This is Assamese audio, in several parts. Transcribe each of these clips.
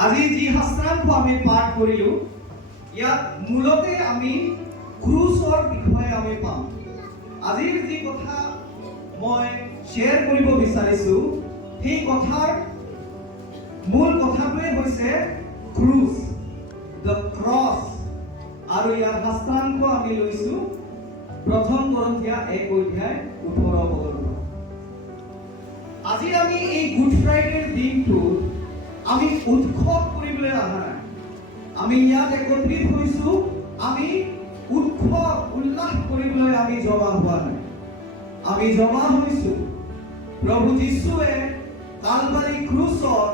আজি যি শাস্ত্ৰাংশ আমি পাঠ কৰিলোঁ ইয়াত মূলতে আমি ক্ৰুচৰ বিষয়ে আমি পাম। আজিৰ যি কথা মই শ্বেয়াৰ কৰিব বিচাৰিছোঁ সেই কথাৰ মূল কথাটোৱে হৈছে ক্ৰুচ, দ্য ক্ৰছ। আৰু ইয়াৰ শাস্ত্ৰাংশ আমি লৈছোঁ 1 Corinthians 1:18। আজি আমি এই গুড ফ্ৰাইডেৰ দিনটো আমি উৎসৱ কৰিবলৈ অহা নাই। আমি ইয়াত একত্ৰিত হৈছোঁ, আমি উৎসৱ উল্লাস কৰিবলৈ আমি জমা হোৱা নাই। আমি জমা হৈছোঁ প্ৰভু যীশুৱে কালবাৰী ক্ৰুচৰ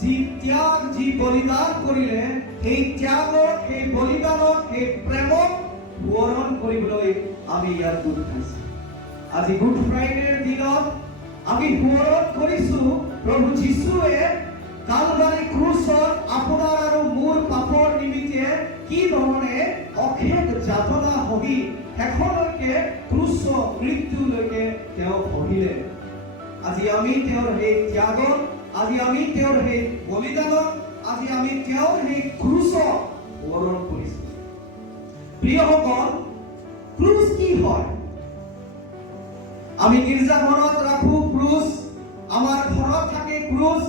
যি ত্যাগ, যি বলিদান কৰিলে, সেই ত্যাগৰ, সেই বলিদানৰ, সেই প্ৰেমক সোঁৱৰণ কৰিবলৈ আমি ইয়াত গোট খাইছোঁ। আজি গুড ফ্ৰাইডেৰ দিনত আমি সোঁৱৰণ কৰিছোঁ প্ৰভু যীশুৱে কালবাৰী ক্ৰুচত আপোনাৰ আৰু মোৰ পাপৰ নিমিত্তে কি ধৰণে অশেষ যাতনা সহি শেষলৈকে ক্ৰুচ মৃত্যুলৈকে তেওঁ সহিলে। আজি আমি তেওঁৰ সেই ত্যাগত, আজি আমি তেওঁৰ সেই বলিদানত, আজি আমি তেওঁৰ সেই ক্ৰুচক সোঁৱৰণ কৰিছোঁ। প্ৰিয়সকল, ক্ৰুচ কি হয়? আমি গীৰ্জাঘৰত ৰাখোঁ ক্ৰুচ, আমাৰ ঘৰত থাকে ক্ৰুচ,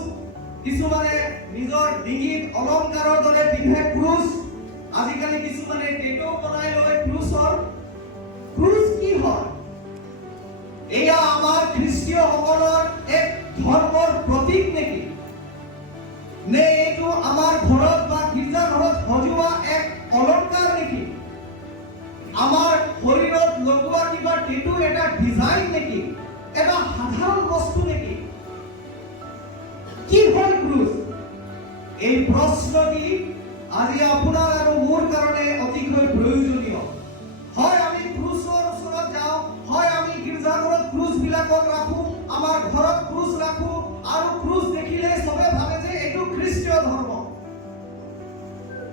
কিছুমানে নিজৰ ডিঙিত অলংকাৰৰ দৰে পিন্ধে ক্ৰুচ, আজিকালি কিছুমানে টেটু বনাই লয় ক্ৰুচৰ। ক্ৰুচ কি হয়? এয়া আমাৰ খ্ৰীষ্টীয়সকলৰ এক ধৰ্মৰ প্ৰতীক নেকি? নে এইটো আমাৰ ঘৰত বা গীৰ্জাঘৰত সজোৱা এক অলংকাৰ নেকি? আমাৰ শৰীৰত লগোৱা কিবা টেটু এটা ডিজাইন নেকি? এটা সাধাৰণ বস্তু নেকি? কি হয় ক্ৰুচ? এই প্ৰশ্নটি আজি আপোনাৰ আৰু মোৰ কাৰণে অতিকৈ প্ৰয়োজনীয়। হয় আমি ক্ৰুচৰ ওচৰত যাওঁ, হয় আমি গীৰ্জাঘৰত ক্ৰুচ বিলাকক ৰাখোঁ, আমাৰ ঘৰত ক্ৰুচ ৰাখোঁ, আৰু ক্ৰুচ দেখিলে চবে ভাবে যে এইটো খ্ৰীষ্টীয় ধৰ্ম।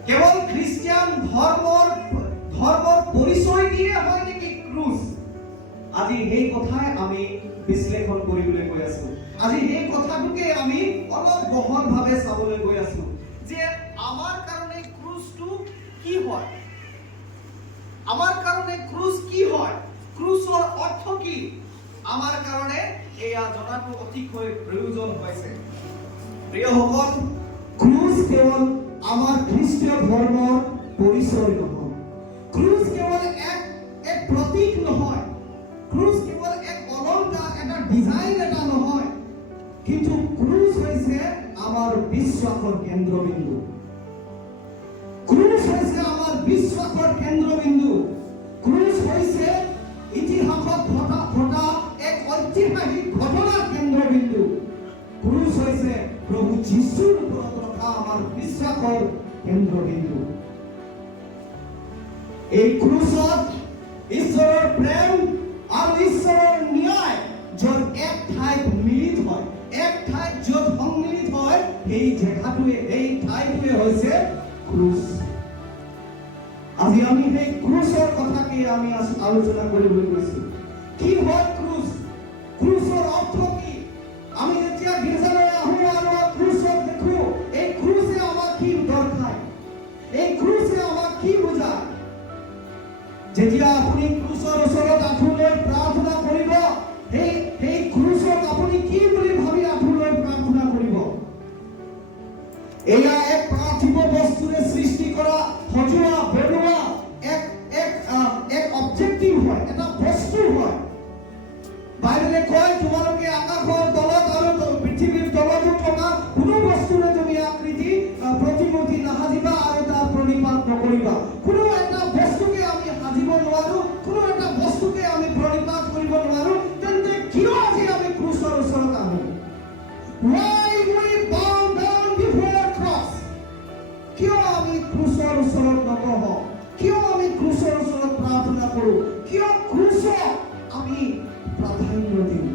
কেৱল খ্ৰীষ্টিয়ান ধৰ্মৰ পৰিচয় দিয়ে হয় নেকি ক্ৰুচ? আজি সেই কথাই আমি বিশ্লেষণ কৰিবলৈ গৈ আছো। আজি সেই কথাটোকে আমি অলপ বহলভাৱে চাবলৈ গৈ আছো যে আমাৰ কাৰণে ক্ৰুচটো কি হয়, আমাৰ কাৰণে ক্ৰুচ কি হয়, ক্ৰুচৰ অৰ্থ কি, আমাৰ কাৰণে এয়া জনাটো অতিকৈ প্ৰয়োজন হৈছে। প্ৰিয়সকল, ক্ৰুচ কেৱল আমাৰ খ্ৰীষ্টীয় ধৰ্মৰ পৰিচয় নহয়, ক্ৰুচ কেৱল এক প্ৰতীক নহয়, ক্ৰুচ কেৱল এক অলংকাৰ, এটা ডিজাইন এটা নহয়, কিন্তু ক্ৰুচ হৈছে আমাৰ বিশ্বাসৰ কেন্দ্ৰবিন্দু। ক্ৰুচ হৈছে আমাৰ বিশ্বাসৰ কেন্দ্ৰবিন্দু। ক্ৰুচ হৈছে ইতিহাসত ঘটা এক ঐতিহাসিক ঘটনাৰ কেন্দ্ৰবিন্দু। ক্ৰুচ হৈছে প্ৰভু যীশুৰ ওপৰত ৰখা আমাৰ বিশ্বাসৰ কেন্দ্ৰবিন্দু। এই ক্ৰুচত ঈশ্বৰৰ প্ৰেম আৰু ঈশ্বৰৰ ন্যায় য'ত এক ঠাইত মিলিত হয়, এক ঠাইত য'ত সন্মিলিত হয়, সেই জেগাটোৱে, এই ঠাইটোৱে হৈছে ক্ৰুচ। আজি আমি সেই ক্ৰুচৰ কথাকে আমি আলোচনা কৰিবলৈ গৈছো। কি হয় ক্ৰুচ? ক্ৰুচৰ অৰ্থ কি? আমি যেতিয়া গীৰ্জালৈ আহোঁ আৰু ক্ৰুচক দেখো, এই ক্ৰুচে আমাক কি দৰ্শায়? এই ক্ৰুচে আমাক কি বুজায়? যেতিয়া আপুনি ক্ৰুচৰ ওচৰত আঁঠুলৈ প্ৰাৰ্থনা কৰিব, সেই ক্ৰুচক আপুনি কি বুলি ভাবি আঁঠুলৈ প্ৰাৰ্থনা কৰিব? এয়া এক পাৰ্থিৱ বস্তুৰে সৃষ্টি কৰা, সজোৱা, বনোৱা এক অবজেক্টিভ হয়, এটা বস্তু হয়। বাইবেলে কয় তোমালোকে আকাশৰ তলত আৰু পৃথিৱীৰ তলতো থকা কোনো বস্তুৰে তুমি আকৃতি প্ৰতিমূৰ্তি নাসাজিবা আৰু তাৰ প্ৰণিপাত নকৰিবা। কোনো এটা বস্তুকে আমি সাজিব নোৱাৰো, কোনো এটা বস্তুকে আমি প্ৰণিপাত কৰিব নোৱাৰো, তেন্তে কিয় আজি আমি ক্ৰুচৰ ওচৰত আহো? Why we bow down before the cross? কিয় আমি ক্ৰুচৰ ওচৰত নবহো? কিয় আমি ক্ৰুচৰ ওচৰত প্ৰাৰ্থনা কৰো? কিয় ক্ৰুচক আমি প্ৰাধান্য দিওঁ?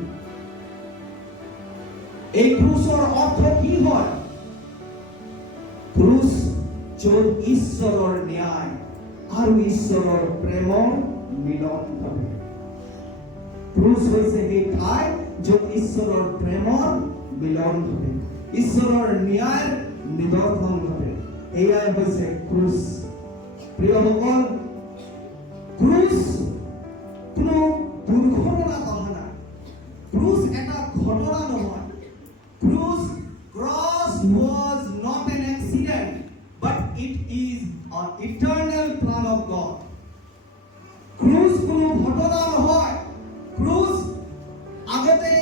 এই ক্ৰুচৰ অৰ্থ কি হয়? ক্ৰুচ য'ত ঈশ্বৰৰ ন্যায় আৰু ঈশ্বৰৰ প্ৰেমৰ মিলন ঘটে। ক্ৰুচ হৈছে সেই ঠাই য'ত ঈশ্বৰৰ প্ৰেমৰ মিলন ঘটে, ঈশ্বৰৰ ন্যায় নিদৰ্শন ঘটে। এয়াই হৈছে ক্ৰুচ। প্ৰিয়সকল, ক্ৰুচ কোনো দুৰ্ঘটনা কথা নাই। ক্ৰুচ এটা ঘটনা নহয়। Cross was not an accident, but it is an eternal plan of God. ক্ৰুচ কোনো ঘটনা নহয়। ক্ৰুচ আগতে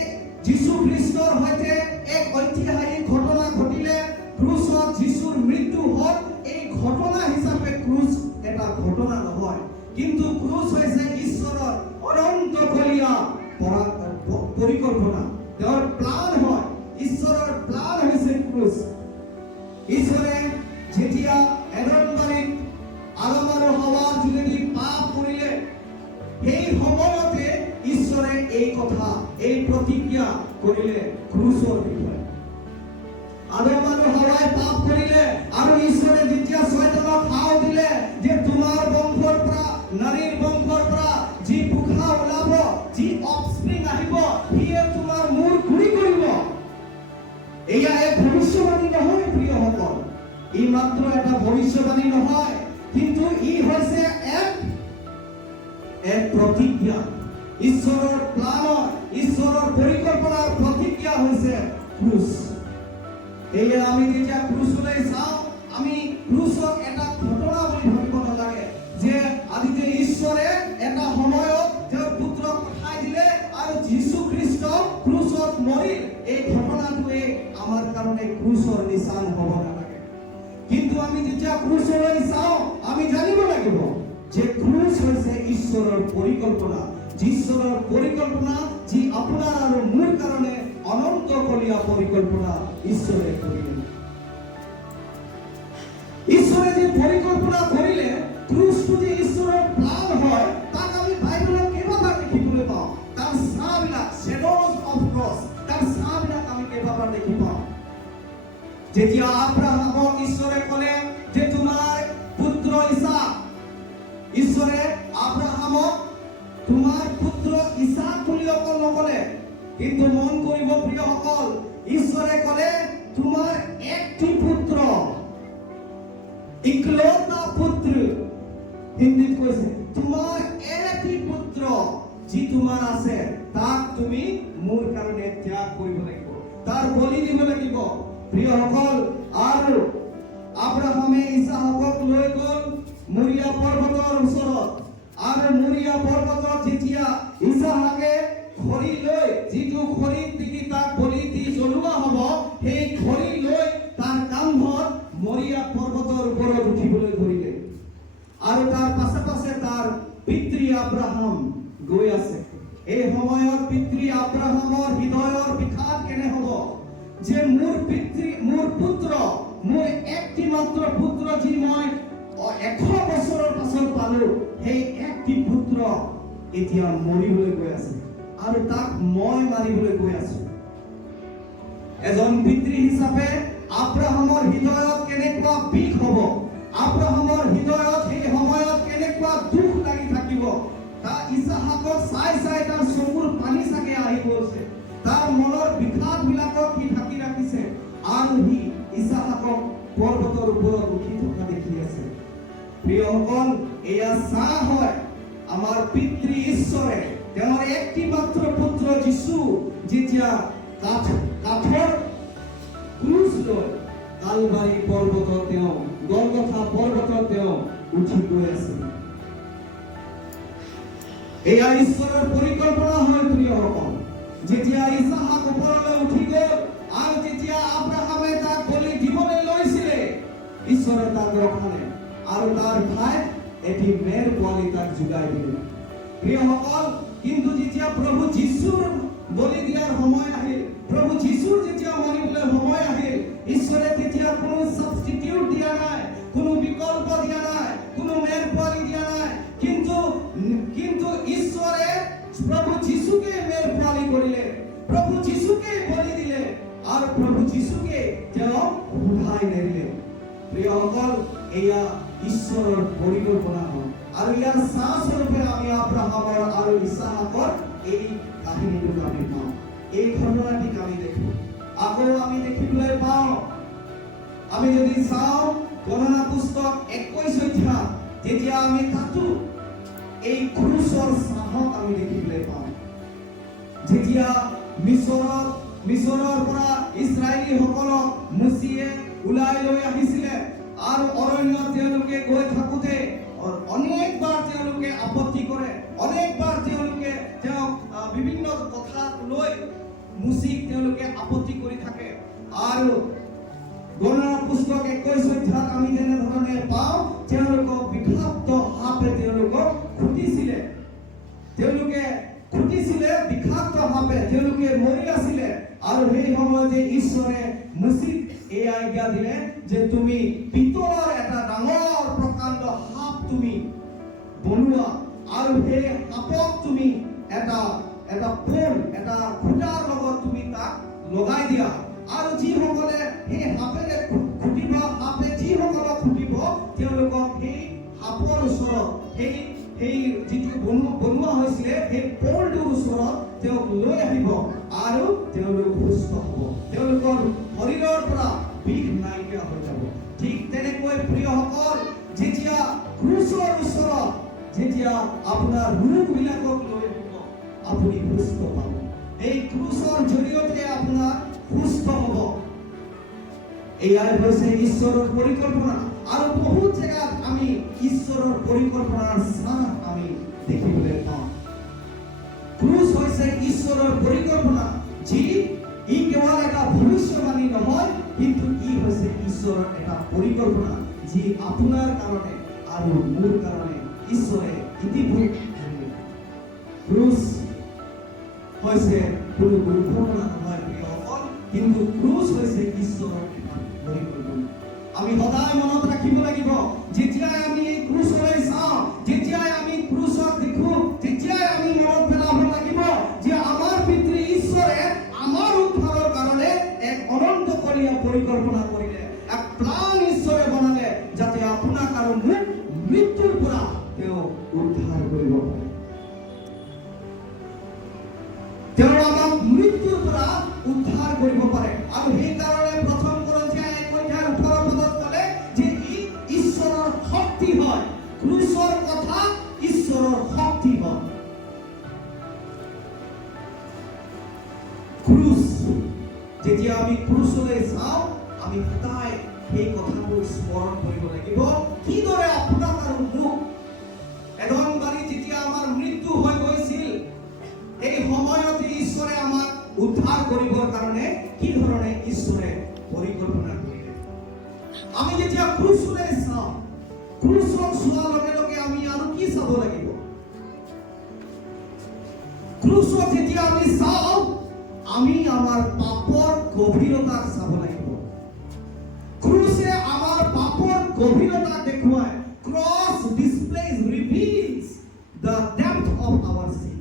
যীশু খ্ৰীষ্টৰ সৈতে এক ঐতিহাসিক ঘটনা ঘটিলে। ক্ৰুচত যীশুৰ মৃত্যু হ'ল। এই ঘটনা হিচাপে ক্ৰুচ এটা ঘটনা নহয়, কিন্তু ক্ৰুচ হৈছে ঈশ্বৰৰ অনন্তকালীন পৰিকল্পনা। তেওঁৰ প্লান হয়। ঈশ্বৰৰ প্লান হৈছে ক্ৰুচ। ঈশ্বৰে যেতিয়া এডেনবাৰীত আদম আৰু হাৱাৰ যোগেদি পাপ কৰিলে, সেই সময়তে ঈশ্বৰে এই কথা, এই প্ৰতিজ্ঞা কৰিলে ক্ৰুচৰ বিষয়ে। আদম আৰু হাৱাই পাপ কৰিলে আৰু ঈশ্বৰে যেতিয়া শয়তানক হাও দিলে যে তোমাৰ বংশৰ পৰা, নাৰীৰ বংশৰ পৰা যি পুখা ওলাব, যি অফস্প্ৰিং আহিব, সিয়ে তোমাৰ মূৰ গুৰি কৰিব। এয়া এক ভৱিষ্যবাণী নহয় প্ৰিয়সকল। ই মাত্ৰ এটা ভৱিষ্যবাণী নহয়, কিন্তু ই হৈছে এক প্ৰতিজ্ঞা। ঈশ্বৰৰ প্লানৰ, ঈশ্বৰৰ পৰিকল্পনাৰ প্ৰতিজ্ঞা হৈছে ক্ৰুচ। এয়া আমি যেতিয়া ক্ৰুচলৈ চাওঁ, আমি ক্ৰুচক এটা ঘটনা বুলি ভাবিব নালাগে যে আজি যে ঈশ্বৰে এটা সময়ত তেওঁৰ পুত্ৰক পঠাই দিলে আৰু যীশু খ্ৰীষ্ট ক্ৰুচত মৰিল। এই ঘটনাটোৱে আমাৰ কাৰণে ক্ৰুচৰ নিচান হ'ব নালাগে। কিন্তু আমি যেতিয়া ক্ৰুচলৈ চাওঁ, আমি জানিব লাগিব যে ক্ৰুচ হৈছে ঈশ্বৰৰ পৰিকল্পনা। ঈশ্বৰৰ পৰিকল্পনা যি আপোনাৰ আৰু মোৰ কাৰণে অনন্তকালীন পৰিকল্পনা ঈশ্বৰে কৰিলে। ঈশ্বৰে যে পৰিকল্পনা কৰিলে, ক্ৰুচটো যে ঈশ্বৰৰ প্লান হয়, তাক আমি বাইবেলত কেইবাবাৰ দেখিবলৈ পাওঁ। তাৰ ছাঁবিলাক, শ্বেডোজ অফ ক্ৰছ, তাৰ ছাঁবিলাক আমি কেইবাবাৰ দেখি পাওঁ। যেতিয়া আব্ৰাহামক ঈশ্বৰে ক'লে যে তোমাৰ পুত্ৰ ইছাক, ঈশ্বৰে আব্ৰাহামক তোমাৰ পুত্ৰ ইছাক বুলি অকল নক'লে, কিন্তু মন কৰিব প্ৰিয়সকল, ঈশ্বৰে ক'লে তোমাৰ একটি পুত্ৰ, ইকলৌতা পুত্ৰ। হিন্দীত কৈছে তোমাৰ এটি পুত্ৰ যি তোমাৰ আছে, তাক তুমি মোৰ কাৰণে ত্যাগ কৰিব লাগিব, তাৰ বলি দিব লাগিব। প্ৰিয়সকল, আৰু আব্ৰাহামে ইছাকক লৈ গ'ল মৰিয়া পৰ্বতৰ ওচৰত, আৰু মৰিয়া পৰ্বতত যেতিয়া ইছাকে খৰি লৈ, যিটো খৰিত নেকি তাক বলি দি জ্বলোৱা হ'ব, সেই খৰি লৈ তাৰ কান্ধত মৰিয়া পৰ্বতৰ ওপৰত উঠিবলৈ ধৰিলে। আৰু তাৰ পাছে পাছে তাৰ পিতৃ আব্ৰাহাম গৈ আছে। এই সময়ত পিতৃ আব্ৰাহামৰ হৃদয়ৰ বিষাদ কেনে হ'ব যে মোৰ পিতৃ, মোৰ পুত্ৰ, মোৰ একটি মাত্ৰ পুত্ৰ যি মই 100 বছৰৰ পাছত পালো, সেই একটি পুত্ৰ এতিয়া মৰিবলৈ গৈ আছে আৰু তাক মই মাৰিবলৈ গৈ আছো। এজন পিতৃ হিচাপে আব্ৰাহামৰ হৃদয়ত কেনেকুৱা বিষ হ'ব, আব্ৰাহামৰ হৃদয়ত সেই সময়ত কেনেকুৱা দুখ লাগি থাকিব। তাৰ ইছাকক চাই চাই তাৰ চকুৰ পানী চাগে আহি গৈছে, তাৰ মনৰ বিষাদ বিলাকক সি ঢাকি ৰাখিছে, আৰু সি ইছাকক পৰ্বতৰ ওপৰত উঠি থকা দেখি আছে। প্ৰিয়সকল, এয়া চাহ হয় আমাৰ পিতৃ ঈশ্বৰে তেওঁৰ একটি মাত্ৰ পুত্ৰ যীশু যেতিয়া কাঠৰ ক্ৰুচ লৈ কালবাৰী পৰ্বতত তেওঁ, গলগথা পৰ্বতত তেওঁ উঠি গৈ আছে। এয়া ঈশ্বৰৰ পৰিকল্পনা হয় প্ৰিয়সকল। যেতিয়া ইছাক ওপৰলৈ উঠি গ'ল আৰু যেতিয়া আব্ৰাহামে তাক বলি দিবলৈ লৈছিলে, ঈশ্বৰে তাক ৰখালে আৰু তাৰ ঠাইত এটি মেৰ পোৱালি তাক যোগাই দিলে। প্ৰিয়সকল, কিন্তু যেতিয়া প্ৰভু যীশুৰ বলি দিয়াৰ সময় আহিল, প্ৰভু যীশুৰ যেতিয়া মৰিবলৈ সময় আহিল, ঈশ্বৰে তেতিয়া কোনো সাবস্টিটিউট দিয়া নাই, কোনো বিকল্প দিয়া নাই, কোনো মেৰ পোৱালি দিয়া নাই। কিন্তু ঈশ্বৰে প্ৰভু যীশুকে মেৰ পোৱালি কৰিলে, প্ৰভু যীশুকে বলি দিলে আৰু প্ৰভু যীশুকে তেওঁ উঠাই নেৰিলে। প্ৰিয়সকল, এয়া ঈশ্বৰৰ পৰিকল্পনা হয় আৰু ইয়াৰ চাহস্বৰূপে আমি আব্ৰাহামৰ আৰু ইছাকৰ এই কাহিনীটোক আমি পাওঁ, এই ঘটনাটিক আমি দেখো। আকৌ আমি দেখিবলৈ পাওঁ আমি যদি চাওঁ গণনা পুস্তক 21 অধ্যায় তেতিয়া আমি তাতো এই ক্ৰুচৰ ছাঁহক আমি দেখিবলৈ পাওঁ। যেতিয়া মিছৰৰ পৰা ইছৰাইলীসকলক মুচিয়ে ওলাই লৈ আহিছিলে আৰু অৰণ্যত তেওঁলোকে গৈ থাকোঁতে অনেকবাৰ তেওঁলোকে আপত্তি কৰে, অনেকবাৰ তেওঁলোকে তেওঁক বিভিন্ন কথা লৈ মুচিক তেওঁলোকে আপত্তি কৰি থাকে। আৰু গণনা পুস্তক 21 অধ্যায়ত আমি যেনেধৰণে পাওঁ তেওঁলোকক বিষাক্ত সাপে তেওঁলোকক খুটিছিলে, বিষাক্ত সাপে তেওঁলোকে মৰি আছিলে। আৰু সেই সময়তে ঈশ্বৰে মুচিক এই আজ্ঞা দিলে যে তুমি পিতলৰ এটা ডাঙৰ প্ৰকাণ্ড সাপ তুমি বনোৱা আৰু সেই সাপক তুমি এটা খুঁটাৰ লগত তুমি তাক লগাই দিয়া। আৰু যিসকলে সেই সাপেৰে খুটিব, সাপে যিসকলক খুটিব তেওঁলোকক সেই সাপৰ ওচৰত সেই যিটো বনোৱা হৈছিলে সেই পলটোৰ ওচৰত তেওঁক লৈ আহিব আৰু তেওঁলোক সুস্থ হ'ব, তেওঁলোকৰ শৰীৰৰ পৰা বিষ নাইকিয়া হৈ যাব। ঠিক তেনেকৈ প্ৰিয়সকল, যেতিয়া ক্ৰুচৰ ওচৰত যেতিয়া আপোনাৰ ৰোগবিলাকক লৈ আহিব আপুনি সুস্থ পাব। এই ক্ৰুচৰ জৰিয়তে আপোনাৰ সুস্থ হ'ব। এয়াই হৈছে ঈশ্বৰৰ পৰিকল্পনা। আৰু বহুত জেগাত আমি ঈশ্বৰৰ পৰিকল্পনাৰ ছাঁ আমি দেখিবলৈ পাওঁ। ক্ৰুচ হৈছে ঈশ্বৰৰ পৰিকল্পনা, যি ই কেৱল এটা ভৱিষ্যবাণী নহয়, কিন্তু ই হৈছে ঈশ্বৰৰ এটা পৰিকল্পনা, যি আপোনাৰ কাৰণে আৰু মোৰ কাৰণে ঈশ্বৰে ইতিপূৰ্বে ক্ৰুচ হৈছে কোনো দুৰ্ঘটনা নহয় প্ৰিয়সকল, কিন্তু ক্ৰুচ হৈছে ঈশ্বৰৰ এটা পৰিকল্পনা। আমি সদায় মনত ৰাখিব লাগিব, যেতিয়াই আমি এই ক্ৰুচলৈ চাওঁ, যেতিয়াই আমি ক্ৰুচক দেখো, তেতিয়াই আমি মনত পেলাব লাগিব যে আমাৰ পিতৃ ঈশ্বৰে আমাৰ উদ্ধাৰৰ কাৰণে এক অনন্তকালীন পৰিকল্পনা কৰিলে, এক প্লান ঈশ্বৰে বনালে, যাতে আপোনাক আৰু মোক মৃত্যুৰ পৰা তেওঁ উদ্ধাৰ কৰিব পাৰে। তেওঁ আমাক মৃত্যুৰ পৰা উদ্ধাৰ কৰিব পাৰে। আৰু সেইকাৰণে প্ৰথম কৰিন্থিয়া 1:18 ক'লে যে ই ঈশ্বৰৰ শক্তি হয়। ক্ৰুচৰ কথা ঈশ্বৰৰ শক্তি হয়। ক্ৰুচ, যেতিয়া আমি ক্ৰুচলৈ চাওঁ আমি সদায় সেই কথাবোৰ স্মৰণ কৰিব লাগিব, কিদৰে আপোনাক আৰু মোক এডনবাৰী যেতিয়া আমাৰ মৃত্যু হৈ গৈছিল, এই সময়তে ঈশ্বৰে আমাক উদ্ধাৰ কৰিবৰ কাৰণে কি ধৰণে ঈশ্বৰে পৰিকল্পনা কৰিলে। আমি যেতিয়া ক্ৰুচলৈ চাওঁ, ক্ৰুচক চোৱাৰ লগে লগে আমি আৰু কি চাব লাগিব? ক্ৰুচক যেতিয়া আমি চাওঁ আমি আমাৰ পাপৰ গভীৰতাক চাব লাগিব। ক্ৰুচে আমাৰ পাপৰ গভীৰতাক দেখুৱায়। Cross displays, reveals the depth of our sin.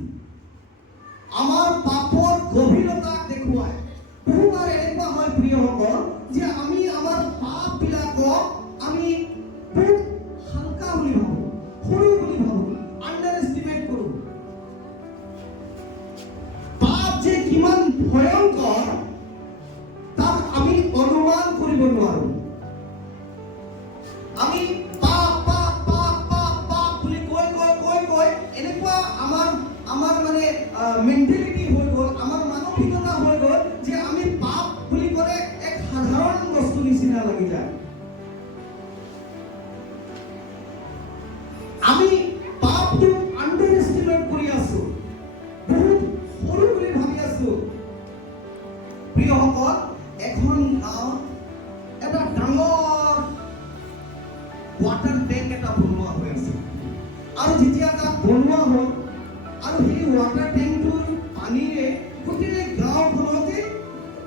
আমাৰ পাপৰ গভীৰতাক দেখুৱায়। বহুবাৰ এনেকুৱা হয় প্ৰিয়সকল, যে আমি আমাৰ পাপবিলাকক আমি বহুত হালকা বুলি ভাবো, সৰু বুলি ভাবো, আণ্ডাৰ এষ্টিমেট কৰোঁ। পাপ যে কিমান ভয়ংকৰ তাক আমি অনুমান কৰিব নোৱাৰো। আমি পাপ পাপ পাপ পাপ পাপ বুলি কৈ এনেকুৱা আমাৰ মানে মেণ্টেলিটি হৈ গ'ল, আমাৰ মানসিকতা হৈ গ'ল যে আমি পাপ বুলি ক'লে এক সাধাৰণ বস্তু নিচিনা লাগি যায়। আমি পাপটো আণ্ডাৰ এষ্টিমেট কৰি আছো, বহুত সৰু বুলি ভাবি আছো। প্ৰিয়সকল, এখন গাঁৱত এটা ডাঙৰ ৱাটাৰ টেংক এটা বনোৱা হৈ আছে। আৰু যেতিয়া তাক বনোৱা হ'ল আৰু সেই ৱাটাৰ টেংকটোৰ পানীৰে গোটেই গাঁওখনতে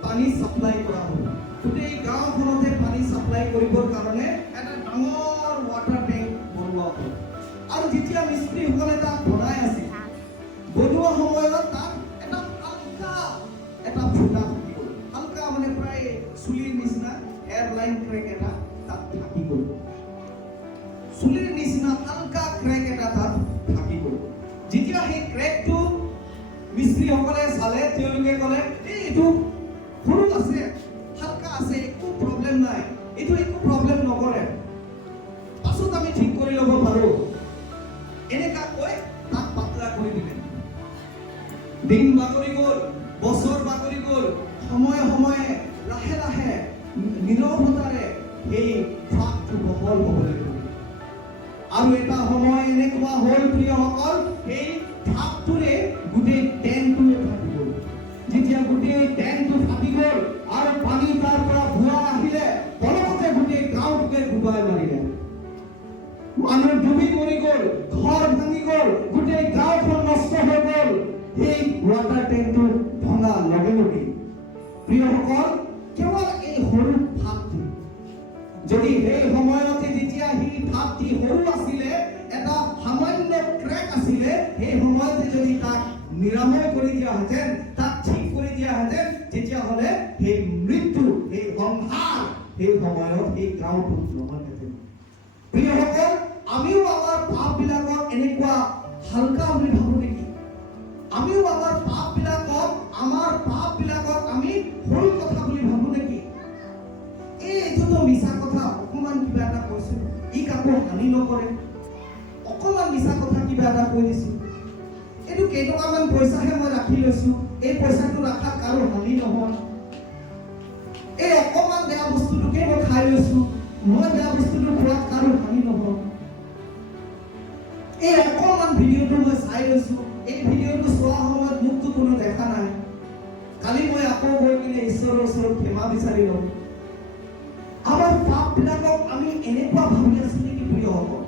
পানী সাপ্লাই কৰা হ'ল। গোটেই গাঁওখনতে পানী সাপ্লাই কৰিবৰ কাৰণে এটা ডাঙৰ ৱাটাৰ টেংক বনোৱা হ'ল। আৰু যেতিয়া মিস্ত্ৰীসকলে তাক বনাই আছিল, বনোৱা সময়ত তাক এটা হালকা এটা ফুটা থাকি গ'ল। হালকা মানে প্ৰায় চুলিৰ নিচিনা এয়াৰলাইন ক্ৰেক এটা তাত থাকি গ'ল। চুলিৰ নিচিনা হালকা ক্ৰেক এটা তাত থাকি গ'ল। যেতিয়া সেই ক্ৰেকটো মিস্ত্ৰীসকলে চালে, তেওঁলোকে ক'লে এইটো সৰু আছে, হালকা আছে, একো প্ৰব্লেম নাই, এইটো অনুভৱতাৰে সেই ফাঁকটো বহল হ'বলৈ ধৰিলে। আৰু এটা সময় এনেকুৱা হ'ল প্ৰিয়সকল, সেই ফাঁকটোৰে গোটেই টেংকটোৱে ফাটি গ'ল। যেতিয়া গোটেই টেংকটো ফাটি গ'ল আৰু পানী তাৰ পৰা ভুৱা আহিলে, পলকতে গোটেই গাঁওটোকে ডুবাই মাৰিলে। মানুহ ডুবি মৰি গ'ল, ঘৰ ভাঙি গ'ল, গোটেই গাঁওখন নষ্ট হৈ গ'ল সেই ৱাটাৰ টেংকটো ভঙা লগে লগে। প্ৰিয়সকল, কেৱল এই সৰু ফাঁকটো, যদি সেই সময়তে যেতিয়া সেই ফাঁকটি সৰু আছিলে, এটা সামান্য ক্ৰেক আছিলে, সেই সময়তে যদি তাক নিৰাময় কৰি দিয়াহেঁতেন, তাক ঠিক কৰি দিয়াহেঁতেন, তেতিয়াহ'লে সেই মৃত্যু, সেই সংহাৰ সেই সময়ত সেই গাঁওটোত নহ'লহেঁতেন। প্ৰিয়সকল, আমিও আমাৰ পাপবিলাকক এনেকুৱা হালকা বুলি ভাবো নেকি? আমিও আমাৰ পাপবিলাকক আমি সৰু কথা বুলি ভাবো নেকি? এইটোতো মিছা কথা, অকণমান কিবা এটা কৈছো, ই কাকো হানি নকৰে, অকণমান মিছা কথা কিবা এটা কৈ দিছো, এইটো কেইটকামান পইচাহে মই ৰাখি লৈছো, এই পইচাটো ৰাখাত কাৰো হানি নহয়, এই অকণমান বেয়া বস্তুটোকে মই খাই লৈছো, মই বেয়া বস্তুটো খোৱাত কাৰো হানি নহয়, এই অকণমান ভিডিঅ'টো মই চাই লৈছো, এই ভিডিঅ'টো চোৱা সময়ত মোকতো কোনো দেখা নাই, কালি মই আকৌ গৈ কিনে ঈশ্বৰৰ ওচৰত ক্ষমা বিচাৰি লওঁ। আমাৰ পাপবিলাকক আমি এনেকুৱা ভাবি আছো নেকি প্ৰিয়সকল?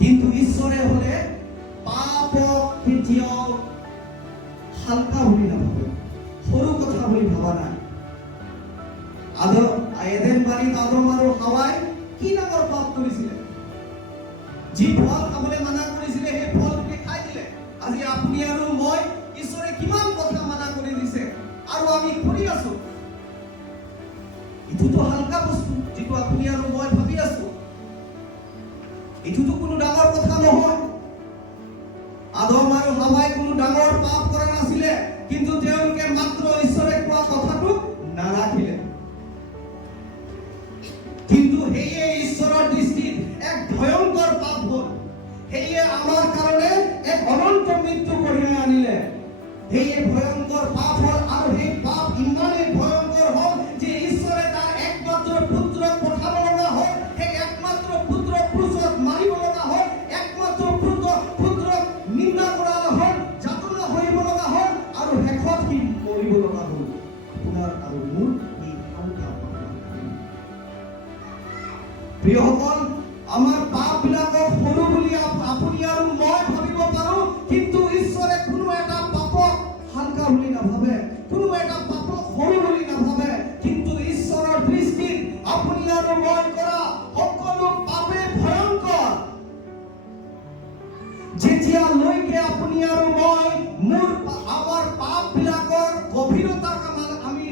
কিন্তু ঈশ্বৰে হ'লে পাপক কেতিয়াও হালকা বুলি নাভাবে, সৰু কথা বুলি ভাবা নাই। এডেন বাৰীত আদম আৰু হাৱাই কি ডাঙৰ পাপ কৰিছিলে? যি ফল খাবলৈ মানা কৰিছিলে সেই ফলটোকে খাই দিলে। আজি আপুনি আৰু মই, ঈশ্বৰে কিমান কথা মানা কৰি দিছে আৰু আমি কৰি আছো। এইটোতো হালকা বস্তু, যিটো আপুনি আৰু মই ভাবি আছো, এইটোতো কোনো ডাঙৰ কথা নহয়। আদম আৰু হাৱাই কোনো ডাঙৰ পাপ কৰা নাছিলে, কিন্তু তেওঁলোকে মাত্ৰ ঈশ্বৰে কোৱা কথাটো নাৰাখিলে। কিন্তু সেয়ে ঈশ্বৰৰ দৃষ্টিত এক ভয়ংকৰ পাপ হ'ল। সেয়ে আমাৰ কাৰণে এক অনন্ত মৃত্যু কঢ়িয়াই আনিলে। সেয়ে ভয়ংকৰ পাপ হ'ল, আৰু সেই পাপ ইমানেই ভয়ংকৰ হ'ল যে ঈশ্বৰে তাৰ একমাত্ৰ পুত্ৰক পঠাব লগা হ'ল। সেই একমাত্ৰ পুত্ৰক ক্ৰুচত মাৰিব লগা হ'ল, একমাত্ৰ পুত্ৰক নিন্দা কৰা হ'ল, যাতনা কৰিব লগা হ'ল, আৰু শেষত সি মৰিব লগা হ'ল। আপোনাৰ আৰু মোৰ এই সংখ্যা। প্ৰিয়সকল, আমাৰ পাপবিলাকক সৰু বুলি আপুনি আৰু মই ভাবিব পাৰো, কিন্তু ঈশ্বৰে কোনো এটা পাপক হালকা বুলি নাভাবে, কোনো এটা পাপক সৰু বুলি নাভাবে। কিন্তু ঈশ্বৰৰ দৃষ্টিত আপুনি আৰু মই কৰা সকলো পাপে ভয়ংকৰ। যেতিয়ালৈকে আপুনি আৰু মই আমাৰ পাপবিলাকৰ গভীৰতা আমি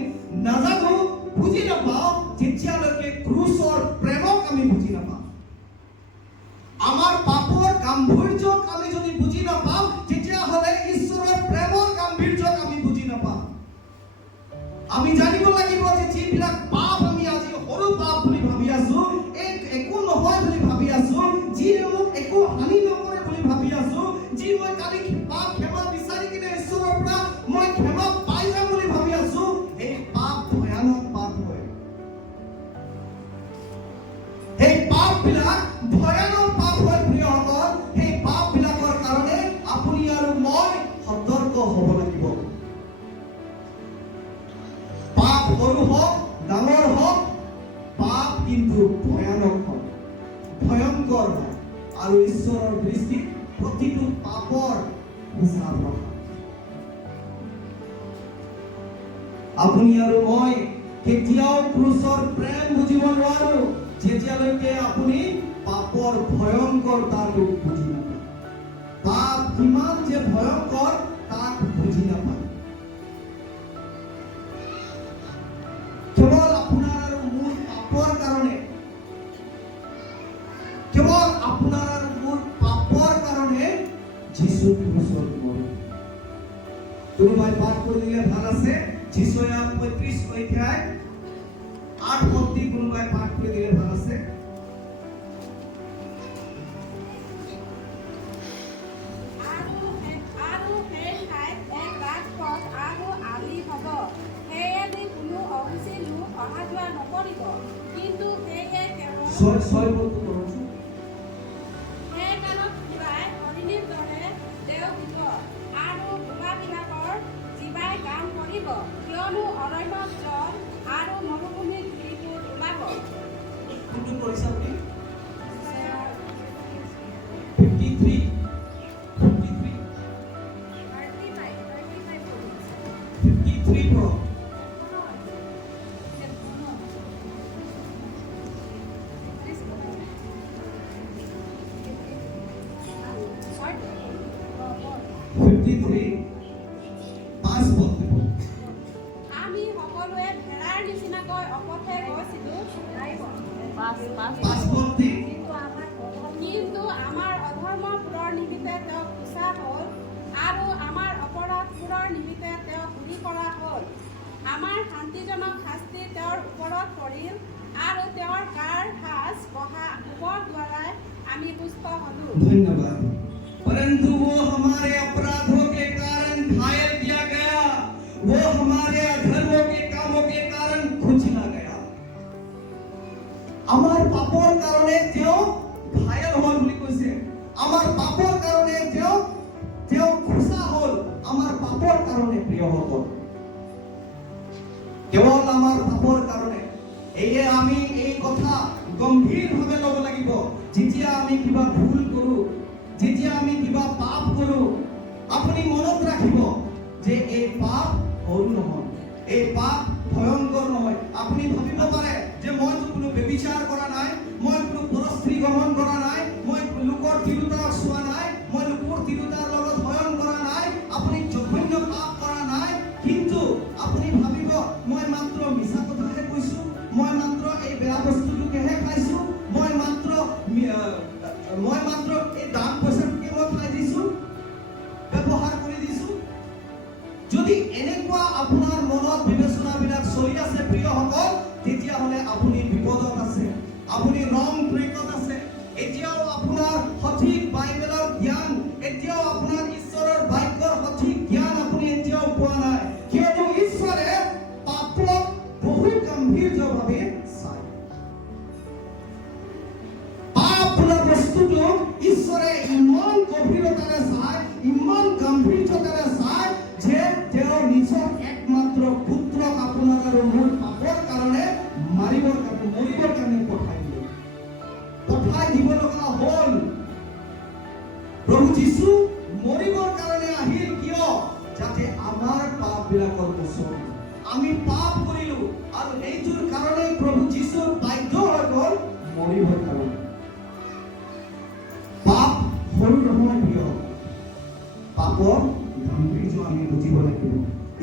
নাজানো, বুজি নাপাওঁ, তেতিয়ালৈকে ক্ৰুচৰ প্ৰেমক আমি বুজি নাপাওঁ। আমাৰ পাপৰ গাম্ভীৰ্যক আমি যদি বুজি নাপাওঁ, তেতিয়াহ'লে ঈশ্বৰৰ প্ৰেমৰ গাম্ভীৰ্যক আমি বুজি নাপাওঁ। আমি জানিব লাগিব যে যিবিলাক পাপ আমি আজি সৰু পাপ বুলি ভাবি আছো, একো নহয় বুলি ভাবি আছো, যি মোক একো হানি নকৰে বুলি ভাবি আছো, যি মই কালি পাপ ক্ষমা বিচাৰি কিনে ঈশ্বৰৰ পৰা মই ক্ষমা পাই যাম বুলি ভাবি আছো, এই পাপ ভয়ানক পাপ হয়। এই পাপবিলাক ভয়ানক পাপ হয় প্ৰিয়সকল। সেই পাপবিলাকৰ কাৰণে আপুনি আৰু মই সতৰ্ক হ'ব লাগিব। পাপ সৰু হওক ডাঙৰ হওক, পাপ কিন্তু ভয়ানক হয়, ভয়ংকৰ হয়, আৰু ঈশ্বৰৰ দৃষ্টিত প্ৰতিটো পাপৰ হিচাপ ৰখা। আপুনি আৰু মই কেতিয়াও ক্ৰুচৰ প্ৰেম বুজিব নোৱাৰো, যেতিয়ালৈকে আপুনি পাপৰ ভয়ংকৰতাটো বুজি নাপায়। পাপ কিমান যে ভয়ংকৰ তাক বুজি নাপায়। কেৱল আপোনাৰ আৰু মোৰ পাপৰ কাৰণে, কেৱল আপোনাৰ আৰু মোৰ পাপৰ কাৰণে যীশু ক্ৰুচত মৰিল। কোনোবাই পাঠ কৰি দিলে ভাল আছে, যিশয়া 35 অধ্যায় 8 পদ কোনোবাই পাঠ কৰি দিলে ভাল আছে। আৰু সেই ঠাইত এক ৰাজপথ আৰু আলি হ'ব, সেয়েদি ছয় পদটো পঢ়কচোন। সেইকাৰণত কিবাই হৰিণীৰ দৰে দেও দিব আৰু বোলাবিলাকৰ জীৱাই কাম কৰিব, কিয়নো অৰণ্যত জল আৰু মৰুভূমিত ধূলিবোৰ ওলাব। কোনটো পঢ়িছা আপুনি? 53 পঢ়ক। আমি সকলোৱে ভেড়াৰ নিচিনাকৈ অপথে গৈছিলো, কিন্তু আমাৰ অধৰ্মবোৰৰ নিমিত্তে তেওঁক খোচা হ'ল আৰু আমাৰ অপৰাধবোৰৰ নিমিত্তে তেওঁক গুলি কৰা হ'ল। আমাৰ শান্তিজনক শাস্তি তেওঁৰ ওপৰত পৰিল আৰু তেওঁৰ গাৰ সাজ বহা কোবৰ দ্বাৰাই আমি পুষ্ট হলো। धन्यवाद। परंतु वो हमारे अपराधों के कारण घायल किया गया, वो हमारे अधर्मों के कामों के कारण खुचला गया। আমার পাপৰ কাৰণে তেওঁ ঘাयल হ'ল বুলি কৈছে। আমাৰ পাপৰ কাৰণে তেওঁ খুচা হ'ল, আমাৰ পাপৰ কাৰণে প্ৰিয়সকল, কেৱল আমাৰ পাপৰ কাৰণে। এয়ে আমি এই কথা গম্ভীৰভাৱে ল'ব লাগিব। যেতিয়া আমি কিবা ভুল কৰোঁ, যেতিয়া আমি কিবা পাপ কৰোঁ, আপুনি মনত ৰাখিব যে এই পাপ সৰু নহয়, এই পাপ ভয়ংকৰ নহয়। আপুনি ভাবিব পাৰে যে মইতো কোনো ব্যভিচাৰ কৰা নাই, মই কোনো পৰস্ত্ৰী গ্ৰহণ কৰা নাই, মই লোকৰ তিৰোতাক চোৱা নাই, মই লোকৰ তিৰোতাৰ লগত হয়ন কৰা নাই, আপুনি জঘন্য পাপ কৰা নাই। কিন্তু আপুনি ভাবিব মই মাত্ৰ মিছা কথাহে কৈছো, মই মাত্ৰ এই বেয়া বস্তুটোকেহে খাইছো, মই মাত্ৰ এই দান পইচাটোকে মই খাই দিছো, ব্যৱহাৰ কৰি দিছো। যদি এনেকুৱা আপোনাৰ মনত বিবেচনাবিলাক চলি আছে প্ৰিয়সকল, তেতিয়াহ'লে আপুনি বিপদত আছে, আপুনি ৰং ট্ৰেকত আছে। এতিয়াও আপোনাৰ সঠিক বাইবেলৰ জ্ঞান, এতিয়াও আপোনাৰ ঈশ্বৰৰ বাক্যৰ সঠিক জ্ঞান আপুনি এতিয়াও পোৱা নাই, কিয়নো ঈশ্বৰে পাপক বহুত গম্ভীৰভাৱে চায়। পাপ বোলা বস্তুটো ঈশ্বৰে ইমান গভীৰতাৰে চায়, ইমান গাম্ভীৰ্যতাৰে চায় যে তেওঁ নিজৰ একমাত্ৰ পুত্ৰক আপোনাৰ আৰু মোৰ পাপৰ কাৰণে মৰিবৰ কাৰণে পঠাই দিব লগা হ'ল। প্ৰভু যীশু মৰিবৰ কাৰণে আহিল, কিয়? যাতে আমাৰ পাপবিলাকৰ মোচন। আমি পাপ কৰিলো আৰু এইটোৰ কাৰণে প্ৰভু যীশুৰ বাধ্য হৈ গ'ল মৰিবৰ কাৰণে। পাপ সৰু নহয় প্ৰিয়, পাপৰ গাম্ভীৰ্য আমি বুজিব লাগিব।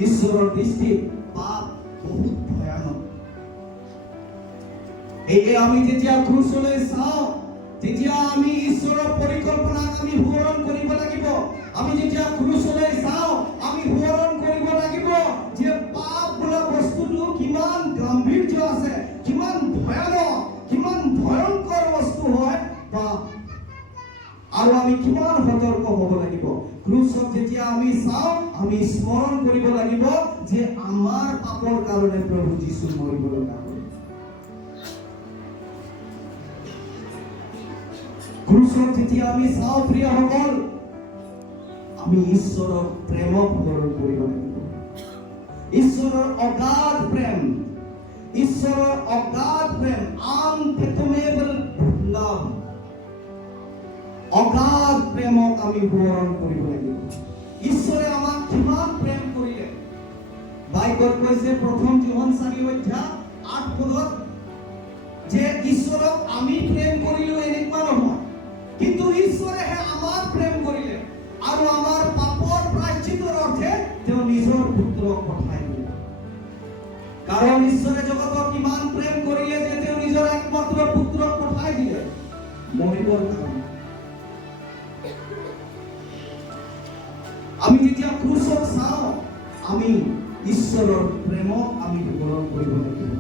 ঈশ্বৰৰ দৃষ্টিত পাপ বহুত ভয়ানক। এয়ে আমি যেতিয়া ক্ৰুচলৈ চাওঁ, তেতিয়া আমি ঈশ্বৰৰ পৰিকল্পনাক আমি সোঁৱৰণ কৰিব লাগিব। আমি যেতিয়া ক্ৰুচলৈ চাওঁ, আমি সোঁৱৰণ কৰিব লাগিব যে পাপ বোলা বস্তুটো কিমান গাম্ভীৰ্য আছে, কিমান ভয়ানক, কিমান ভয়ংকৰ বস্তু হয় পাপ, আৰু আমি কিমান সতৰ্ক হ'ব লাগিব। ক্ৰুচক যেতিয়া আমি চাওঁ, আমি স্মৰণ কৰিব লাগিব যে আমাৰ পাপৰ কাৰণে প্ৰভু যীশু মৰিব লগা হ'ল। ক্ৰুচক যেতিয়া আমি চাওঁ প্ৰিয়সকল, আমি ঈশ্বৰৰ প্ৰেমক স্মৰণ কৰিব লাগিব। ঈশ্বৰৰ অগাধ প্ৰেম, ঈশ্বৰৰ অগাধ প্ৰেম, আনফেথমেবল লাভ, অগাধ প্ৰেমক আমি স্মৰণ কৰিব লাগিব। ঈশ্বৰে আমাক কিমান প্ৰেম কৰিলে। বাইবেলত কৈছে 1 জোহন 4:8 যে ঈশ্বৰক আমি প্ৰেম কৰিলো এনেকুৱা নহয়, কিন্তু ঈশ্বৰেহে আমাক প্ৰেম কৰিলে আৰু আমাৰ পাপৰ প্ৰায়শ্চিত্তৰ অৰ্থে তেওঁ নিজৰ পুত্ৰক পঠাই দিলে। কাৰণ ঈশ্বৰে জগতক ইমান প্ৰেম কৰিলে যে তেওঁ নিজৰ একমাত্ৰ পুত্ৰক পঠাই দিলে মৰিবৰ কাৰণে। আমি যেতিয়া ক্ৰুচক চাওঁ, আমি ঈশ্বৰৰ প্ৰেমক আমি স্মৰণ কৰিব লাগিব।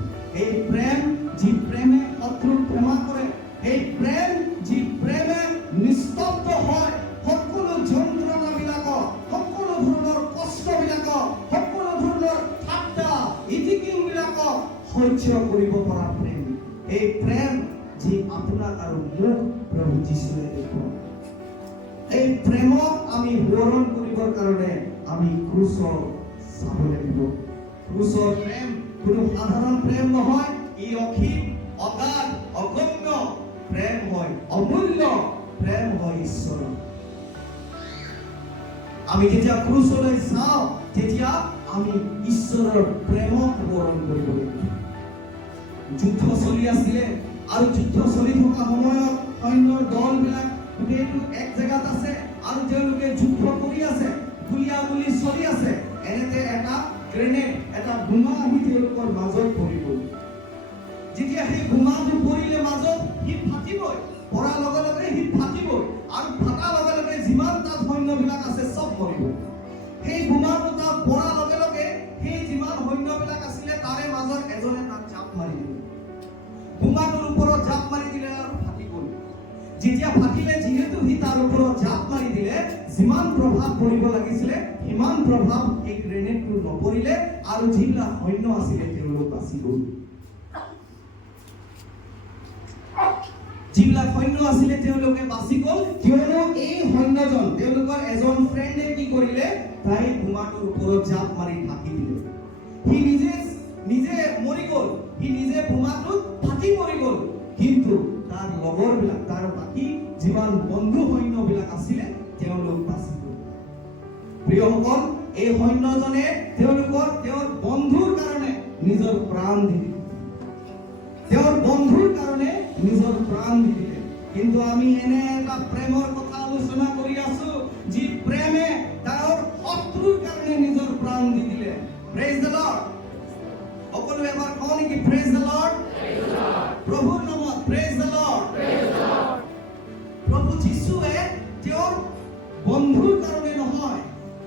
এই প্ৰেম যি প্ৰেমে শত্ৰুক ক্ষমা কৰে, এই প্ৰেম যি প্ৰেমে নিস্তব্ধ হয় সকলো যন্ত্ৰণাবিলাকক, সকলো ধৰণৰ কষ্টবিলাকক, সকলো ধৰণৰ ঠাট্টা ইটিকিংবিলাকক সহ্য কৰিব পৰা প্ৰেম। এই প্ৰেম যি আপোনাক আৰু মোক প্ৰভু যীশুৱে দেখুৱায়। এই প্ৰেমক আমি সোঁৱৰণ কৰিবৰ কাৰণে আমি ক্ৰুচক চাব লাগিব। ক্ৰুচৰ প্ৰেম কোনো সাধাৰণ প্ৰেম নহয়, ই অসীম, অগাধ, অগম্য প্ৰেম হয়, অমূল্য প্ৰেম হয় ঈশ্বৰৰ। আমি যেতিয়া ক্ৰুচলৈ চাওঁ তেতিয়া আমি ঈশ্বৰৰ প্ৰেমক সোঁৱৰণ কৰিব লাগিব। যুদ্ধ চলি আছিলে আৰু যুদ্ধ চলি থকা সময়ত সৈন্যৰ দলবিলাক গোটেইটো এক জেগাত আছে আৰু তেওঁলোকে যুদ্ধ কৰি আছে, গুলিয়াগুলি চলি আছে। এনেতে এটা গ্ৰেনেড, এটা বোমা আহি তেওঁলোকৰ মাজত পৰি গ'ল। যেতিয়া সেই বোমাটো পৰিলে মাজত, সি ফাটিবই, পৰাৰ লগে লগে সি ফাটিবই আৰু ফাটাৰ লগে লগে যিমান তাত সৈন্যবিলাক আছে চব মৰিব। সেই বোমাটো তাত পৰাৰ লগে লগে সেই যিমান সৈন্যবিলাক আছিলে তাৰে মাজত এজনে তাক জাপ মাৰি দিলে। বোমাটোৰ ওপৰত জাপ মাৰি দিলে আৰু ফাটি গ'ল। যেতিয়া ফাটিলে, যিহেতু সি তাৰ ওপৰত জাপ মাৰি দিলে, যিমান প্ৰভাৱ পৰিব লাগিছিলে সিমান প্ৰভাৱ এই গ্ৰেনেডটো নপৰিলে আৰু যিবিলাক সৈন্য আছিলে তেওঁলোক বাচি গ'ল। যিবিলাক সৈন্য আছিলে তেওঁলোকে বাচি গ'ল, কিয়নো এই সৈন্যজন তেওঁলোকৰ এজন ফ্ৰেণ্ডে কি কৰিলে, তাই বোমাটোৰ ওপৰত জাপ মাৰি ঢাকি দিলে। সি নিজে মৰি গ'ল, সি নিজে বোমাটোত ফাটি মৰি গ'ল, কিন্তু তাৰ লগৰবিলাক, তাৰ বাকী যিমান বন্ধু সৈন্যবিলাক আছিলে তেওঁলোক বাচি গ'ল। প্ৰিয়সকল, এই সৈন্যজনে তেওঁৰ বন্ধুৰ কাৰণে নিজৰ প্ৰাণ দি দিলে। তেওঁৰ বন্ধুৰ কাৰণে নিজৰ প্ৰাণ দি দিলে। কিন্তু আমি এনে এটা প্ৰেমৰ কথা আলোচনা কৰি আছো, যি প্ৰেমে তেওঁৰ শত্ৰুৰ কাৰণে নিজৰ প্ৰাণ দি দিলে। Praise the lord. সকলো এবাৰ কওঁ নেকি? Praise the lord. প্ৰভুৰ নামত প্ৰেইজ দ্য লৰ্ড। প্ৰভু যীশুৱে তেওঁৰ বন্ধুৰ কাৰণে নহয়,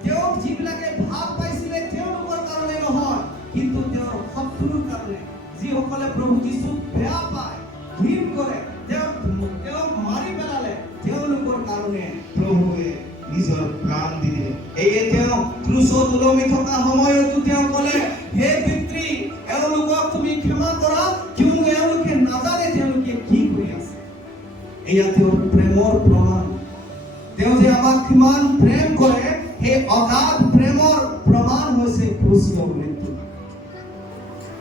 তেওঁক যিবিলাকে ভাল পাইছিলে তেওঁলোকৰ কাৰণে নহয়, কিন্তু তেওঁৰ শত্ৰুৰ কাৰণে, যিসকলে প্ৰভু যীশুক বেয়া পায়, ঘৃণ কৰে, তেওঁক মাৰি পেলালে, তেওঁলোকৰ কাৰণে প্ৰভুৱে নিজৰ প্ৰাণ দিলে। এয়ে তেওঁ ক্ৰুচত ওলমি থকা সময়তো তেওঁ ক'লে, হে পিতৃ, এওঁলোকক তুমি ক্ষমা কৰা, কিয়নো এওঁলোকে নাজানে তেওঁলোকে কি কৰি আছে। এয়া তেওঁৰ প্ৰেমৰ প্ৰমাণ। তেওঁ যে আমাক কিমান প্ৰেম কৰে, সেই অগাধ প্ৰেমৰ প্ৰমাণ হৈছে ক্ৰুচীয় মৃত্যু।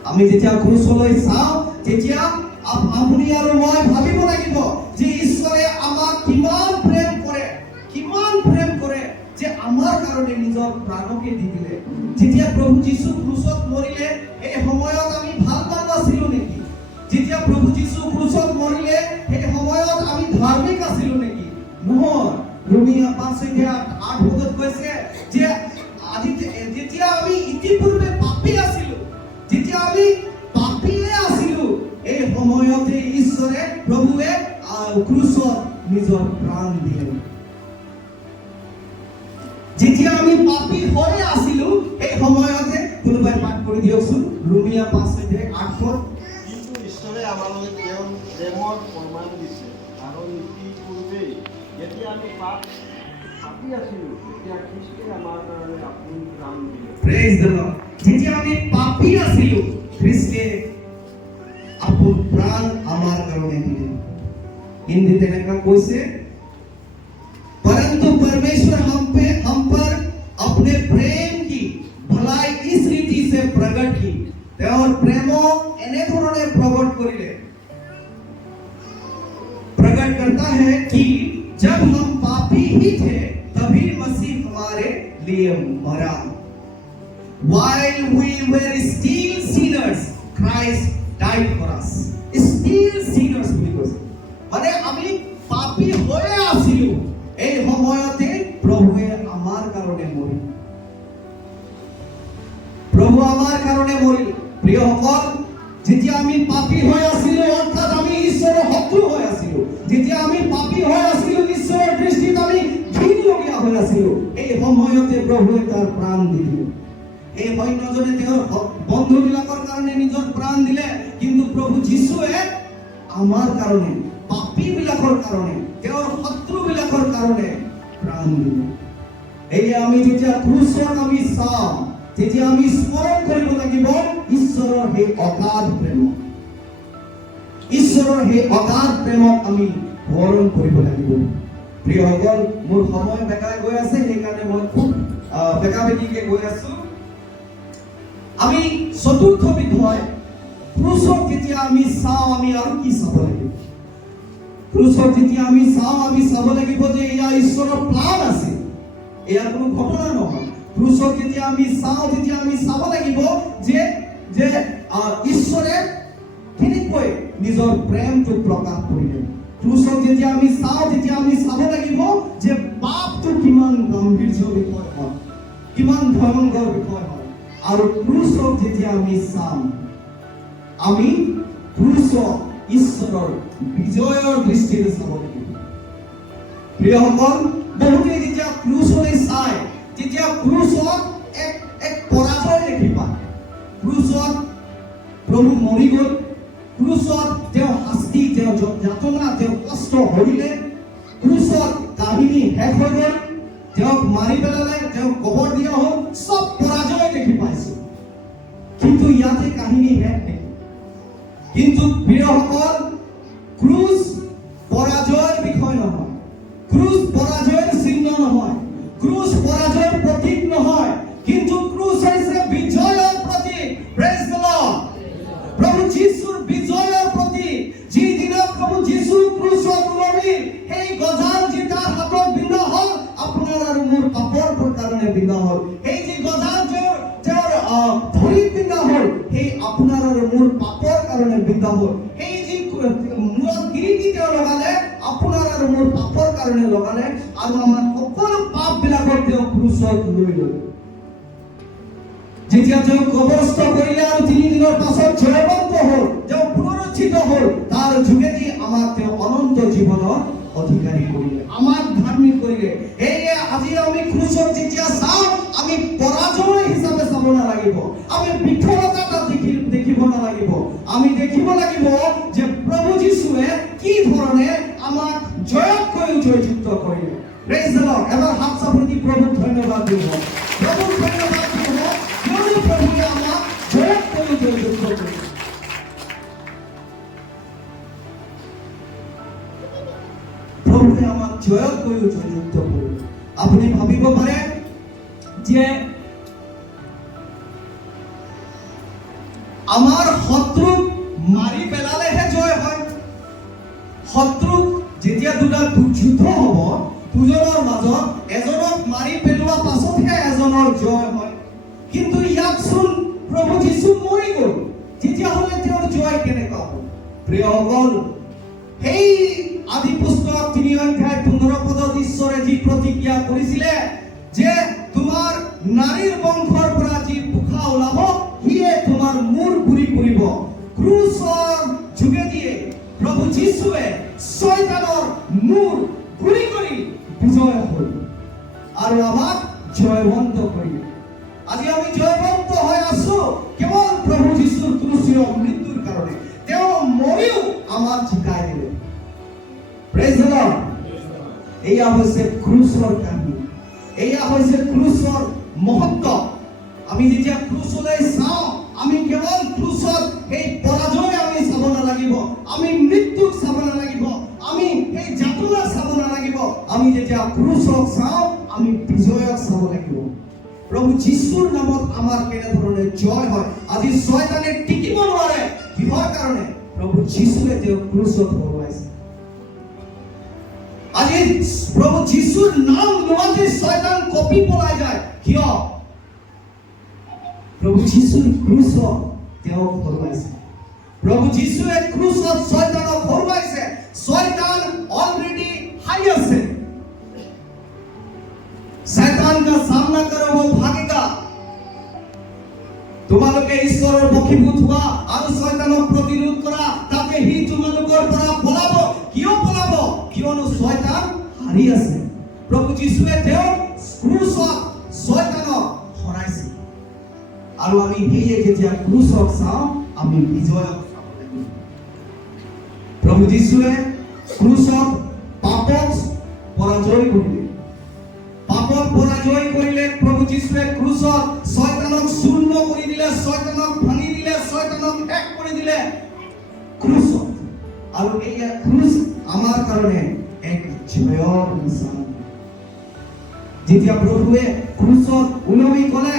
আমি যেতিয়া ক্ৰুচলৈ চাওঁ তেতিয়া আপুনি আৰু মই ভাবিব লাগিব যে ঈশ্বৰে আমাক কিমান প্ৰেম কৰে যে আমাৰ কাৰণে নিজৰ প্ৰাণকে দি দিলে। যেতিয়া প্ৰভু যীশু ক্ৰুচত মৰিলে, এই সময়ত আমি ভাল মানুহ আছিলো নেকি? যেতিয়া প্ৰভু যীশু ক্ৰুচত মৰিলে, সেই সময়ত আমি ধাৰ্মিক আছিলো নেকি? নহয়। ৰোমিয়া 5:8 কৈছে যে যেতিয়া আমি ইতিপূৰ্বে পাপী আছিলো, যেতিয়া আমি পাপীয়ে আছিলো, এই সময়তে ঈশ্বৰে প্ৰভুৱে ক্ৰুচত নিজৰ প্ৰাণ দিলে। যেতিয়া আমি পাপী হৈ আছিলো, এই সময়তে কোনোবাই পাঠ কৰি দিয়কচোন, ৰোমিয়া 5:8। কিন্তু ঈশ্বৰে আমালৈ তেওঁৰ প্ৰেমৰ প্ৰমাণ দিছে, কাৰণ ইতিপূৰ্বে যেতিয়া আমি পাপী আছিলো, তেতিয়া খ্ৰীষ্টে আমাৰ কাৰণে আপোন প্ৰাণ দিলে। Praise the lord. যেতিয়া আমি পাপী আছিলো, খ্ৰীষ্টে আপোন প্ৰাণ আমাৰ কাৰণে দিলে। হিন্দী তেনেকা কৈছে, परंतु परमेश्वर हम पर अपने प्रेम की भलाई इस रीति से प्रकट की। তেওঁৰ প্ৰেমক এনে ধৰণে प्रकट करता है कि जब हम पापी ही थे तभी मसीह हमारे लिए मरा। While we were still sinners, Christ died for us. Still sinners because মানে আমি পাপী হয়ে আছিলো, এই সময়তে প্ৰভুৱে আমাৰ কাৰণে মৰিল। প্ৰভু আমাৰ কাৰণে মৰিল। প্ৰিয়সকল, যেতিয়া আমি পাপী হৈ আছিলো, অৰ্থাৎ আমি ঈশ্বৰৰ শত্ৰু হৈ আছিলো, যেতিয়া আমি পাপী হৈ আছিলো, ঈশ্বৰৰ দৃষ্টিত আমি ঘৃণলগীয়া হৈ আছিলো, এই সময়তে প্ৰভুৱে তাৰ প্ৰাণ দিলে। এই সৈন্যজনে তেওঁৰ বন্ধুবিলাকৰ কাৰণে নিজৰ প্ৰাণ দিলে, কিন্তু প্ৰভু যীশুৱে আমাৰ কাৰণে, পাপীবিলাকৰ কাৰণে, তেওঁৰ শত্ৰুবিলাকৰ কাৰণে প্ৰাণ দিলে। এয়া আমি যেতিয়া ক্ৰুচত আমি চাওঁ, তেতিয়া আমি স্মৰণ কৰিব লাগিব ঈশ্বৰৰ সেই অগাধ প্ৰেম, ঈশ্বৰৰ সেই অগাধ প্ৰেমক আমি বৰণ কৰিব লাগিব। প্ৰিয়সকল, মোৰ সময় বেকাই গৈ আছে, সেইকাৰণে মই খুব বেকাবেকিকে গৈ আছো। আমি চতুৰ্থ বিষয়, ক্ৰুচক যেতিয়া আমি চাওঁ, আমি আৰু কি চাব লাগিব? ক্ৰুচক যেতিয়া আমি চাওঁ, আমি চাব লাগিব যে এয়া ঈশ্বৰৰ প্লান আছে, এয়া কোনো ঘটনা নহয়। ক্ৰুচক যেতিয়া আমি চাওঁ, তেতিয়া আমি চাব লাগিব যে যে ঈশ্বৰে কেনেকৈ নিজৰ প্ৰেমটো প্ৰকাশ কৰিলে। ক্ৰুচক যেতিয়া আমি চাওঁ, তেতিয়া আমি চাব লাগিব যে পাপটো কিমান গম্ভীৰ বিষয় হয়, কিমান ভয়ংকৰ বিষয় হয়। আৰু ক্ৰুচক যেতিয়া আমি চাম, আমি ক্ৰুচক ঈশ্বৰৰ বিজয়ৰ দৃষ্টিৰে চাব লাগিব। প্ৰিয়সকল, বহুতে যেতিয়া ক্ৰুচলৈ চায়, তেতিয়া ক্ৰুচত এক পৰাজয় দেখি পায়। ক্ৰুচত প্ৰভু মৰি গ'ল, ক্ৰুচত তেওঁ শাস্তি, তেওঁ যাতনা, তেওঁ কষ্ট হৰিলে, ক্ৰুচত কাহিনী শেষ হৈ গ'ল, তেওঁক মাৰি পেলালে, তেওঁক কবৰ দিয়া হ'ল, চব পৰাজয় দেখি পাইছো। কিন্তু ইয়াতে কাহিনী শেষ নেকি? কিন্তু প্ৰিয়সকল, ক্ৰুচ পৰাজয়ৰ বিষয় নহয়, ক্ৰুচ পৰাজয়ৰ চিহ্ন নহয়, ক্ৰুচ পৰাজয়ৰ প্ৰতীক নহয়, কিন্তু ক্ৰুচ হৈছে বিজয়ৰ প্ৰতীক। Praise the lord. প্ৰভু যীশুৰ বিজয়ৰ প্ৰতীক। যিদিনা প্ৰভু যীশু ক্ৰুচত মৰিল, সেই গজাল যি তাৰ হাতত বিন্ধা হ'ল, আপোনাৰ আৰু মোৰ পাপৰ কাৰণে বিন্ধা হ'ল। সেই যি গজাল তেওঁৰ ভৰিত বিন্ধা হ'ল, সেই আপোনাৰ আৰু মোৰ পাপৰ কাৰণে বিন্ধা হ'ল। সেই যি মূৰত কিৰীটি তেওঁ লগালে, আপোনাৰ আৰু মোৰ পাপৰ কাৰণে লগালে, আৰু আমাৰ সকলো পাপ বিলাকক তেওঁ ক্ৰুচত লৈ ল'লে। যেতিয়া তেওঁ কবৰস্থ কৰিলে আৰু 3 দিনৰ পাছত জয়বন্ত হ'ল, তেওঁ পুনৰুজ্জিত হ'ল, তাৰ যোগেদি আমাক তেওঁ অনন্ত জীৱনৰ অধিকাৰী কৰিলে, আমাক ধাৰ্মিক কৰিলে। সেয়ে আজি আমি ক্ৰুচক যেতিয়া চাওঁ, আমি পৰাজয় হিচাপে চাব নালাগিব, আমি বিফলতা তাত দেখিব নালাগিব। আমি দেখিব লাগিব যে প্ৰভু যীশুৱে কি ধৰণে আমাক জয়তকৈ জয়যুক্ত কৰিলে। Praise the lord. এবাৰ হাত চাপৰি প্ৰভুক ধন্যবাদ দিওঁ, প্ৰভুক ধন্যবাদ দিওঁ, কিয়নো প্ৰভুৱে আমাক জয়তকৈ জয়যুক্ত কৰিলে। প্ৰভুৱে আমাক জয়তকৈ জয়যুক্ত কৰিলে। আপুনি ভাবিব পাৰে যে আমাৰ শত্ৰুক মাৰি পেলালেহে জয় হয়। শত্ৰুক যেতিয়া দুটা যুদ্ধ হ'ব, দুজনৰ মাজত এজনক মাৰি পেলোৱা পাছতহে এজনৰ জয় হয়। কিন্তু ইয়াত চোন প্ৰভু যীশু মৰি গ'ল, তেতিয়াহ'লে তেওঁৰ জয় কেনেকুৱা হ'ল? প্ৰিয়সকল, সেই আদি পুস্তক 3 অধ্যায় 15 পদত ঈশ্বৰে যি প্ৰতিজ্ঞা কৰিছিলে যে তোমাৰ নাৰীৰ বংশৰ পৰা যি পোখা ওলাব, সিয়ে তোমাৰ মূৰ গুৰি কৰিব। ক্ৰুচৰ যোগেদিয়ে প্ৰভু যীশুৱে শয়তানৰ মূৰ গুৰি কৰি বিজয় হ'ল আৰু আমাক জয়বন্ত কৰিলে। আজি আমি জয়বন্ত হৈ আছো কেৱল প্ৰভু যীশুৰ ক্ৰুচীয় মৃত্যুৰ কাৰণে। তেওঁ মৰিও আমাক জিকাই দিলে। Praise the lord. এয়া হৈছে ক্ৰুচৰ কাহিনী, এয়া হৈছে ক্ৰুচৰ মহত্ব। আমি যেতিয়া ক্ৰুচলৈ চাওঁ, আমি কেৱল ক্ৰুচত সেই পৰাজয় আমি চাব নালাগিব, আমি মৃত্যুক চাব নালাগিব, আমি সেই যাতনা চাব নালাগিব। আমি যেতিয়া ক্ৰুচক চাওঁ, আমি বিজয়ক চাব লাগিব। প্ৰভু যীশুৰ নামত আমাৰ কেনেধৰণে জয় হয়। আজি শয়তানে টিকিব নোৱাৰে, কিহৰ কাৰণে? প্ৰভু যীশুৱে তেওঁ ক্ৰুচত হৰুৱাইছে। আজি প্ৰভু যীশুৰ নাম লোৱাতে শয়তান কপি পলাই যায়। কিয়? প্ৰভু যীশুৰ ক্ৰুচত তেওঁক হৰুৱাইছে। প্ৰভু যীশুৱে ক্ৰুচত শয়তানক হৰুৱাইছে। শয়তান অলৰেডি হাই আছে। शैतान का सामना करो, वो भागेगा। তোমালোকে ঈশ্বৰৰ বশীভূত হোৱা আৰু শয়তানক প্ৰতিৰোধ কৰা, তাতে সি তোমালোকৰ পৰা পলাব। কিয় পলাব? কিয়নো শয়তান হাৰি আছে। প্ৰভু যীশুৱে তেওঁ ক্ৰুচত শয়তানক হৰাইছে। আৰু আমি সেয়ে যেতিয়া ক্ৰুচক চাওঁ, আমি বিজয়ক চাব লাগিব। প্ৰভু যীশুৱে ক্ৰুচত পাপক পৰাজয় কৰিলে। পাপক পৰাজয় কৰিলে প্ৰভু যীশুৱে ক্ৰুচত শয়তানক শূন্য কৰি দিলে, শয়তানক ভাঙি দিলে, শয়তানক শেষ কৰি দিলে ক্ৰুচত। আৰু এই ক্ৰুচ আমাৰ কাৰণে এক জয়ৰ নিচান। যেতিয়া প্ৰভুৱে ক্ৰুচত উলমি ক'লে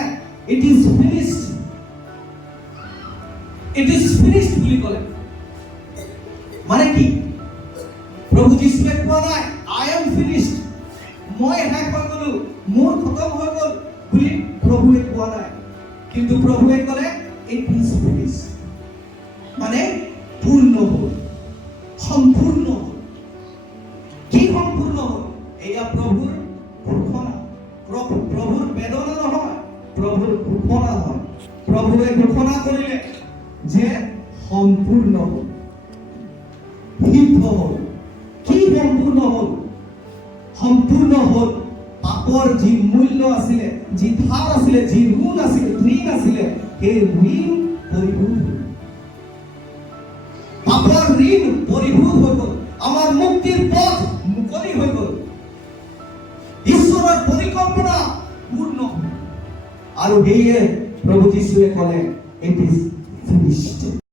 ইট ইজ ফিনিশ্ড, ইট ইজ ফিনিশ্ড বুলি ক'লে মানে কি? প্ৰভু যীশুৱে কোৱা নাই আই এম ফিনিশ্ড, মই শেষ হৈ গ'লো, মোৰ খতম হৈ গ'ল বুলি প্ৰভুৱে কোৱা নাই। কিন্তু প্ৰভুৱে ক'লে ইট ইজ ফিনিশ্ড মানে পূৰ্ণ হ'ল, সম্পূৰ্ণ হ'ল। কি সম্পূৰ্ণ হ'ল? এয়া প্ৰভুৰ ঘোষণা, প্ৰভুৰ বেদনা নহয়, প্ৰভুৰ ঘোষণা হয়। প্ৰভুৱে ঘোষণা কৰিলে যে সম্পূৰ্ণ হ'ল, সিদ্ধ হ'ল। কি সম্পূৰ্ণ হ'ল? সম্পূৰ্ণ হ'ল পাপৰ যি মূল্য আছিলে, যি ধাৰ আছিলে, যি ঋণ আছিলে, সেই ঋণ পৰিশোধ হ'ল। পাপৰ ঋণ পৰিশোধ হৈ গ'ল, আমাৰ মুক্তিৰ পথ মুকলি হৈ গ'ল, ঈশ্বৰৰ পৰিকল্পনা পূৰ্ণ হ'ল। আৰু সেয়ে প্ৰভু যীশুৱে ক'লে ইট ইজ ফিনিশ্ড।